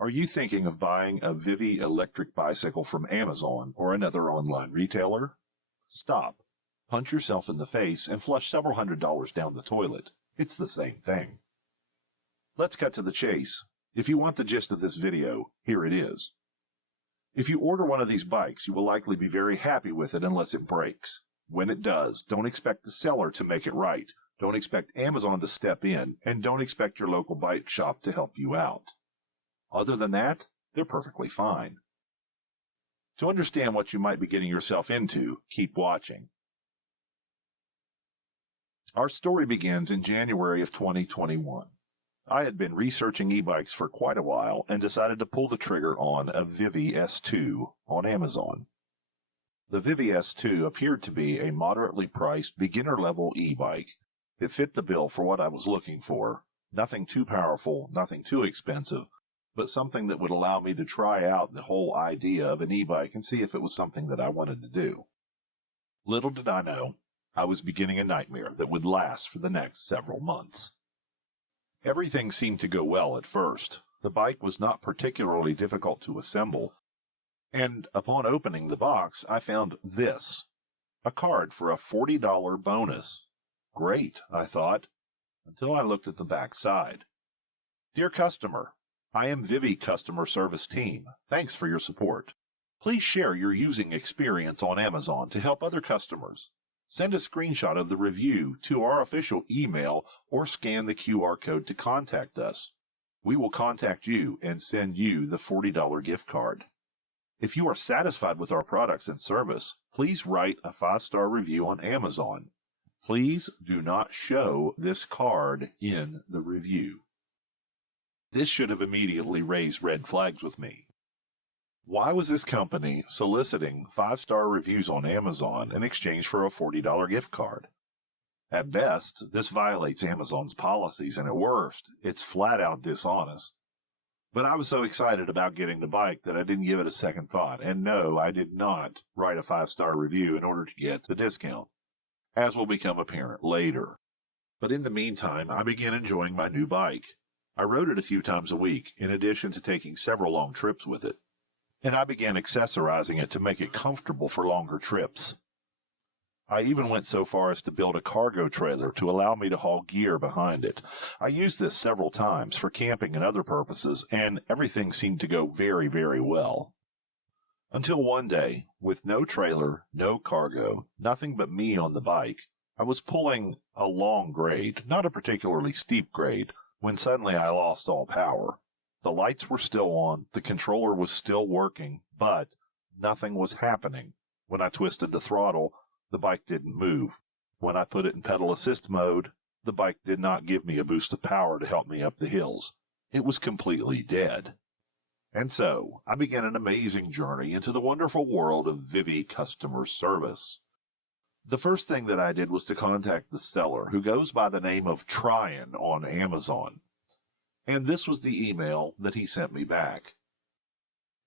Are you thinking of buying a VIVI electric bicycle from Amazon or another online retailer? Stop, punch yourself in the face, and flush several $100s down the toilet. It's the same thing. Let's cut to the chase. If you want the gist of this video, here it is. If you order one of these bikes, you will likely be very happy with it unless it breaks. When it does, don't expect the seller to make it right. Don't expect Amazon to step in, and don't expect your local bike shop to help you out. Other than that, they're perfectly fine. To understand what you might be getting yourself into, keep watching. Our story begins in January of 2021. I had been researching e-bikes for quite a while and decided to pull the trigger on a VIVI S2 on Amazon. The VIVI S2 appeared to be a moderately priced beginner-level e-bike. It fit the bill for what I was looking for. Nothing too powerful, nothing too expensive, but something that would allow me to try out the whole idea of an e-bike and see if it was something that I wanted to do. Little did I know, I was beginning a nightmare that would last for the next several months. Everything seemed to go well at first. The bike was not particularly difficult to assemble, and upon opening the box, I found this, a card for a $40 bonus. Great, I thought, until I looked at the back side. Dear customer, I am VIVI Customer Service Team. Thanks for your support. Please share your using experience on Amazon to help other customers. Send a screenshot of the review to our official email or scan the QR code to contact us. We will contact you and send you the $40 gift card. If you are satisfied with our products and service, please write a 5-star review on Amazon. Please do not show this card in the review. This should have immediately raised red flags with me. Why was this company soliciting 5-star reviews on Amazon in exchange for a $40 gift card? At best, this violates Amazon's policies, and at worst, it's flat out dishonest. But I was so excited about getting the bike that I didn't give it a second thought, and no, I did not write a 5-star review in order to get the discount, as will become apparent later. But in the meantime, I began enjoying my new bike. I rode it a few times a week, in addition to taking several long trips with it, and I began accessorizing it to make it comfortable for longer trips. I even went so far as to build a cargo trailer to allow me to haul gear behind it. I used this several times for camping and other purposes, and everything seemed to go very, very well. Until one day, with no trailer, no cargo, nothing but me on the bike, I was pulling a long grade, not a particularly steep grade, when suddenly I lost all power. The lights were still on, the controller was still working, but nothing was happening. When I twisted the throttle, the bike didn't move. When I put it in pedal assist mode, the bike did not give me a boost of power to help me up the hills. It was completely dead. And so, I began an amazing journey into the wonderful world of VIVI customer service. The first thing that I did was to contact the seller, who goes by the name of Tryon on Amazon. And this was the email that he sent me back.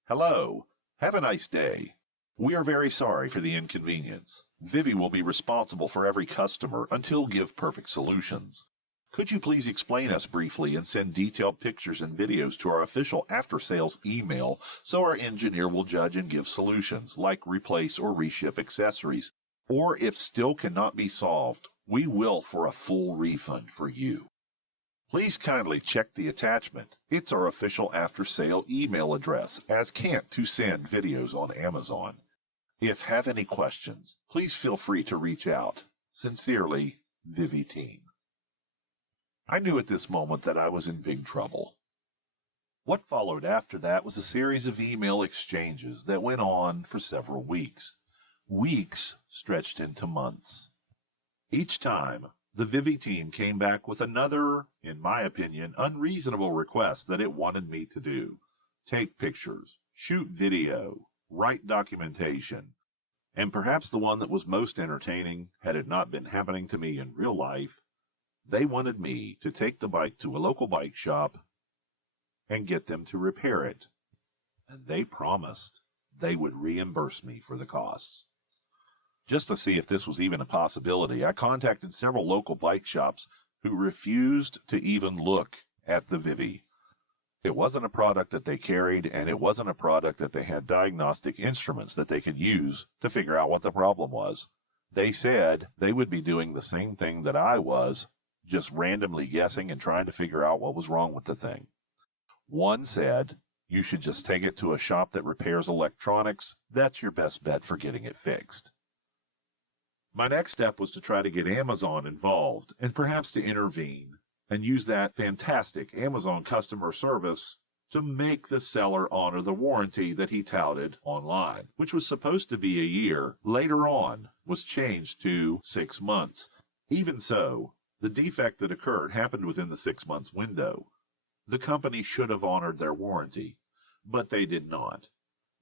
Hello. Have a nice day. We are very sorry for the inconvenience. VIVI will be responsible for every customer until Give Perfect Solutions. Could you please explain us briefly and send detailed pictures and videos to our official after-sales email so our engineer will judge and give solutions, like replace or reship accessories, or if still cannot be solved, we will for a full refund for you. Please kindly check the attachment. It's our official after-sale email address, as can't to send videos on Amazon. If have any questions, please feel free to reach out. Sincerely, VIVI Team. I knew at this moment that I was in big trouble. What followed after that was a series of email exchanges that went on for several weeks. Weeks stretched into months. Each time, the VIVI team came back with another, in my opinion, unreasonable request that it wanted me to do. Take pictures, shoot video, write documentation, and perhaps the one that was most entertaining, had it not been happening to me in real life, they wanted me to take the bike to a local bike shop and get them to repair it. And they promised they would reimburse me for the costs. Just to see if this was even a possibility, I contacted several local bike shops who refused to even look at the VIVI. It wasn't a product that they carried, and it wasn't a product that they had diagnostic instruments that they could use to figure out what the problem was. They said they would be doing the same thing that I was, just randomly guessing and trying to figure out what was wrong with the thing. One said, you should just take it to a shop that repairs electronics. That's your best bet for getting it fixed. My next step was to try to get Amazon involved and perhaps to intervene and use that fantastic Amazon customer service to make the seller honor the warranty that he touted online, which was supposed to be a year, later on was changed to 6 months. Even so, the defect that occurred happened within the 6 months window. The company should have honored their warranty, but they did not.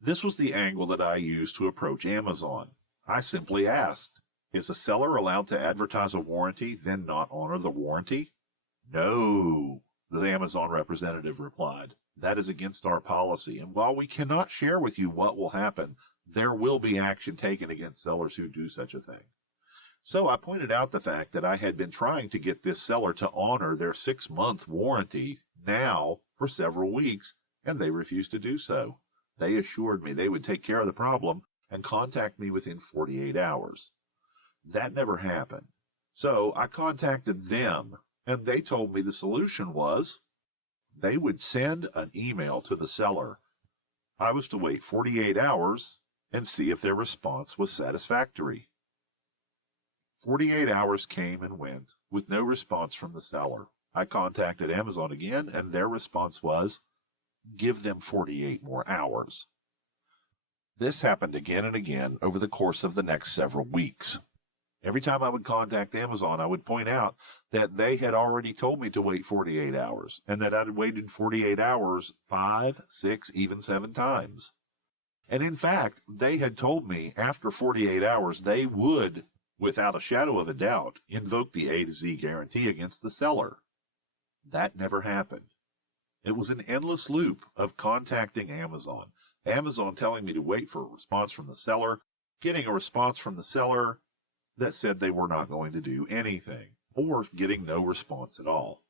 This was the angle that I used to approach Amazon. I simply asked, is a seller allowed to advertise a warranty, then not honor the warranty? No, the Amazon representative replied. That is against our policy, and while we cannot share with you what will happen, there will be action taken against sellers who do such a thing. So I pointed out the fact that I had been trying to get this seller to honor their 6-month warranty now for several weeks, and they refused to do so. They assured me they would take care of the problem and contact me within 48 hours. That never happened. So I contacted them, and they told me the solution was they would send an email to the seller. I was to wait 48 hours and see if their response was satisfactory. 48 hours came and went with no response from the seller. I contacted Amazon again, and their response was, give them 48 more hours. This happened again and again over the course of the next several weeks. Every time I would contact Amazon, I would point out that they had already told me to wait 48 hours, and that I had waited 48 hours 5, 6, even 7 times. And in fact, they had told me after 48 hours they would, without a shadow of a doubt, invoke the A to Z guarantee against the seller. That never happened. It was an endless loop of contacting Amazon, Amazon telling me to wait for a response from the seller, getting a response from the seller that said they were not going to do anything, or getting no response at all.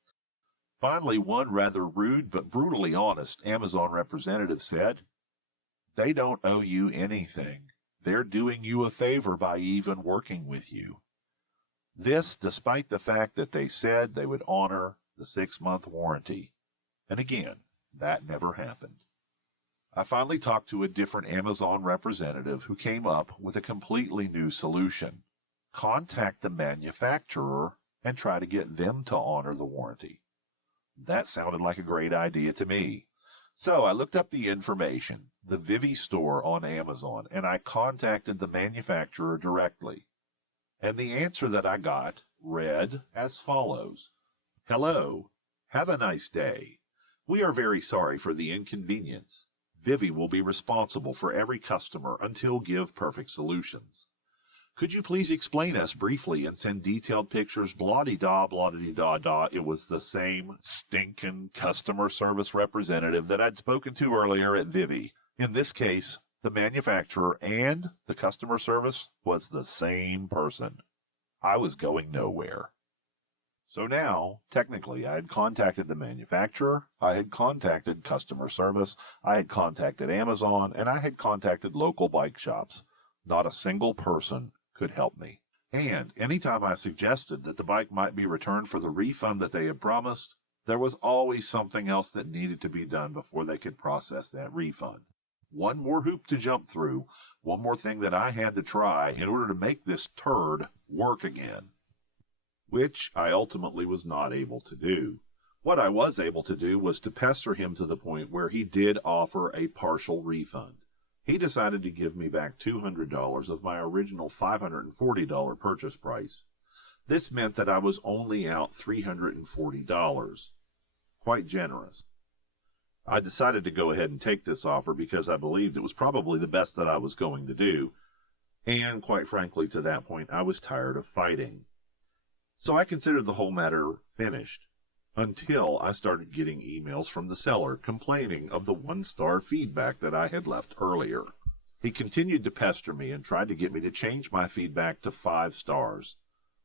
Finally, one rather rude but brutally honest Amazon representative said, they don't owe you anything. They're doing you a favor by even working with you. This despite the fact that they said they would honor the 6-month warranty. And again, that never happened. I finally talked to a different Amazon representative who came up with a completely new solution. Contact the manufacturer and try to get them to honor the warranty. That sounded like a great idea to me. So I looked up the information, the VIVI store on Amazon, and I contacted the manufacturer directly. And the answer that I got read as follows. Hello, have a nice day. We are very sorry for the inconvenience. VIVI will be responsible for every customer until Give Perfect Solutions. Could you please explain us briefly and send detailed pictures, blah-de-da, blah-de-da-da. It was the same stinking customer service representative that I'd spoken to earlier at VIVI. In this case, the manufacturer and the customer service was the same person. I was going nowhere. So now, technically, I had contacted the manufacturer, I had contacted customer service, I had contacted Amazon, and I had contacted local bike shops. Not a single person could help me. And anytime I suggested that the bike might be returned for the refund that they had promised, there was always something else that needed to be done before they could process that refund. One more hoop to jump through, one more thing that I had to try in order to make this turd work again, which I ultimately was not able to do. What I was able to do was to pester him to the point where he did offer a partial refund. He decided to give me back $200 of my original $540 purchase price. This meant that I was only out $340. Quite generous. I decided to go ahead and take this offer because I believed it was probably the best that I was going to do, and quite frankly, to that point, I was tired of fighting. So I considered the whole matter finished, until I started getting emails from the seller complaining of the 1-star feedback that I had left earlier. He continued to pester me and tried to get me to change my feedback to 5 stars.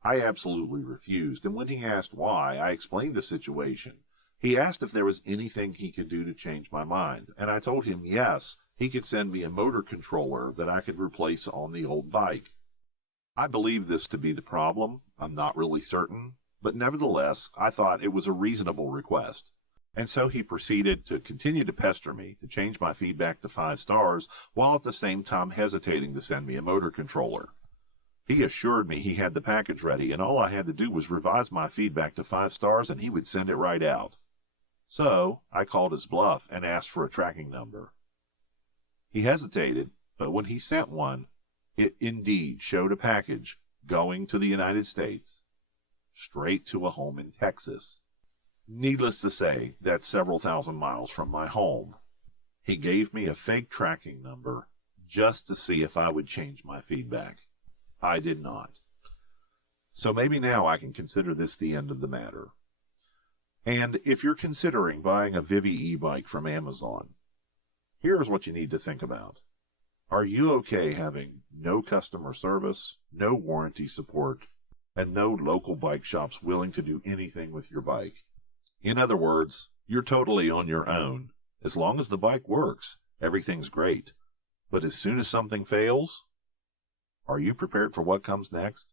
I absolutely refused, and when he asked why, I explained the situation. He asked if there was anything he could do to change my mind, and I told him yes, he could send me a motor controller that I could replace on the old bike. I believe this to be the problem. I'm not really certain, but nevertheless, I thought it was a reasonable request. And so he proceeded to continue to pester me to change my feedback to 5 stars, while at the same time hesitating to send me a motor controller. He assured me he had the package ready, and all I had to do was revise my feedback to 5 stars and he would send it right out. So I called his bluff and asked for a tracking number. He hesitated, but when he sent one, it indeed showed a package going to the United States, straight to a home in Texas. Needless to say, that's several thousand miles from my home. He gave me a fake tracking number just to see if I would change my feedback. I did not. So maybe now I can consider this the end of the matter. And if you're considering buying a VIVI e-bike from Amazon, here's what you need to think about. Are you okay having no customer service, no warranty support, and no local bike shops willing to do anything with your bike? In other words, you're totally on your own. As long as the bike works, everything's great. But as soon as something fails, are you prepared for what comes next?